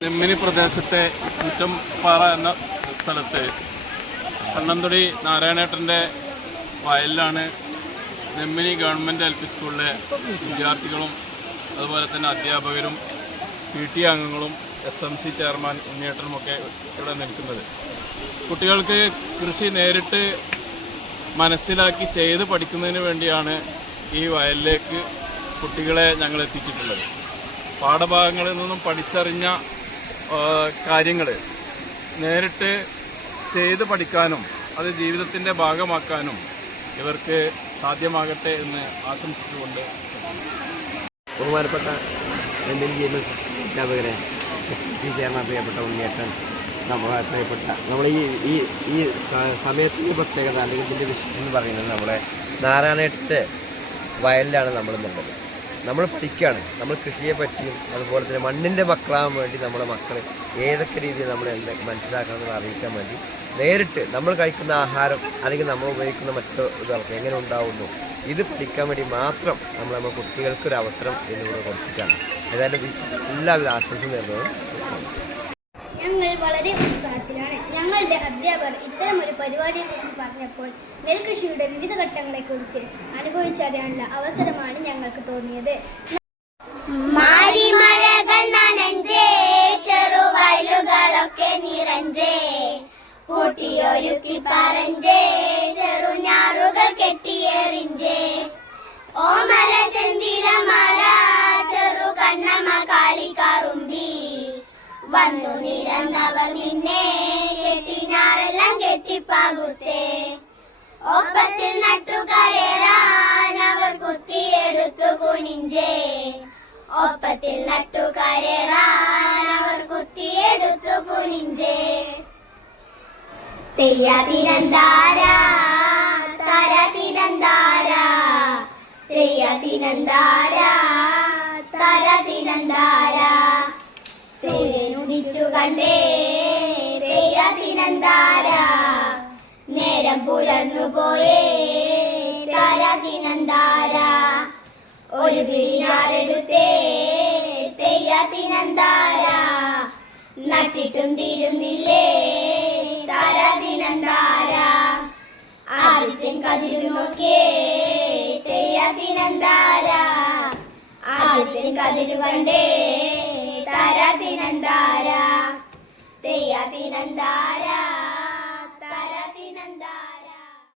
നെമ്മിനി പ്രദേശത്തെ കുറ്റംപാറ എന്ന സ്ഥലത്ത് കണ്ണന്തൊടി നാരായണേട്ടൻ്റെ വയലിലാണ് നെമ്മിനി ഗവൺമെൻറ് എൽ പി സ്കൂളിലെ വിദ്യാർത്ഥികളും അതുപോലെ തന്നെ അധ്യാപകരും PTA അംഗങ്ങളും SMC ചെയർമാൻ ഉണ്ണിയേട്ടനുമൊക്കെ ഇവിടെ നിൽക്കുന്നത്. കുട്ടികൾക്ക് കൃഷി നേരിട്ട് മനസ്സിലാക്കി ചെയ്ത് പഠിക്കുന്നതിന് വേണ്ടിയാണ് ഈ വയലിലേക്ക് കുട്ടികളെ ഞങ്ങൾ എത്തിച്ചിട്ടുള്ളത്. പാഠഭാഗങ്ങളിൽ നിന്നും പഠിച്ചറിഞ്ഞ കാര്യങ്ങൾ നേരിട്ട് ചെയ്ത് പഠിക്കാനും അത് ജീവിതത്തിൻ്റെ ഭാഗമാക്കാനും ഇവർക്ക് സാധ്യമാകട്ടെ എന്ന് ആശംസിച്ചുകൊണ്ട് ബഹുമാനപ്പെട്ട അധ്യാപകരെ SMC ചേർന്ന പ്രിയപ്പെട്ട ഉണ്ണിയേട്ടൻ പ്രിയപ്പെട്ട നമ്മൾ ഈ സമയത്തിൻ്റെ പ്രത്യേകത അല്ലെങ്കിൽ ഇതിൻ്റെ വിഷയം എന്ന് പറയുന്നത് നമ്മളെ നാരായണേട്ടൻ്റെ വയലിലാണ് നമ്മളുള്ളത്. നമ്മൾ പഠിക്കുകയാണ്, നമ്മൾ കൃഷിയെ പറ്റിയും അതുപോലെ തന്നെ മണ്ണിൻ്റെ മക്കളാകാൻ വേണ്ടി നമ്മുടെ മക്കൾ ഏതൊക്കെ രീതിയിൽ നമ്മൾ മനസ്സിലാക്കണമെന്ന് അറിയിക്കാൻ വേണ്ടി നേരിട്ട് നമ്മൾ കഴിക്കുന്ന ആഹാരം അല്ലെങ്കിൽ നമ്മൾ ഉപയോഗിക്കുന്ന മറ്റു ഇതൊക്കെ എങ്ങനെ ഉണ്ടാവുന്നു ഇത് പഠിക്കാൻ വേണ്ടി മാത്രം നമ്മുടെ കുട്ടികൾക്കൊരു അവസരം ഇതിലൂടെ കൊടുത്തിട്ടാണ്. ഏതായാലും എല്ലാവിധ ആശംസയും നേരുന്നത്. ഞങ്ങൾ വളരെ ഉത്സാഹത്തിലാണ്. ഞങ്ങളുടെ അധ്യാപകർ ഇത്തരമൊരു പരിപാടിയെക്കുറിച്ച് പറഞ്ഞപ്പോൾ നെൽകൃഷിയുടെ വിവിധ ഘട്ടങ്ങളെക്കുറിച്ച് അനുഭവിച്ചറിയാനുള്ള അവസരമാണ് ഞങ്ങൾക്ക് തോന്നിയത്. മാരിമഴകൾ നനഞ്ചേ, ചെറുവയലുകളൊക്കെ നിറഞ്ചേ, കൂട്ടിയൊരുക്കി പറഞ്ചേ, ചെറുഞാറുകൾ കെട്ടിയെറിഞ്ചേ, ഓമല ചെന്തില മല, ചെറു കണ്ണമ്മ കാളിക്കാറുമ്പി, വന്നു നിരന്നവർ നിന്നെ കെട്ടിഞ്ഞാറെല്ലാം കെട്ടിപ്പാകുത്തേ, ഒപ്പത്തിൽ നട്ടുകരേറാൻ അവർ കുത്തിയെടുത്തു കുനിഞ്ചേ, ഒപ്പത്തിൽ നട്ടുകരേറാൻ അവർ കുത്തിയെടുത്തു കുനിഞ്ചേ. തെയ്യതിനന്താര തര തിനന്താര, തെയ്യതിനന്താര തര തിനന്താര, സൂര്യനുദിച്ചു കണ്ടേ തെയ്യതിനന്താര, നേരം പുലർന്നു പോയേ തരതിനന്താര, ഒരു പിടിഞ്ഞാറെടുത്തേ തെയ്യതിനന്താര, നട്ടിട്ടും തീരുന്നില്ലേ തരതിനന്താര, ആദ്യത്തിൻ കതിരു നോക്കിയേ തെയ്യതിനന്താര, ആദ്യത്തിൻ കതിരു കണ്ടേ തരതിനന്താര, തെയ്യതിനന്താര.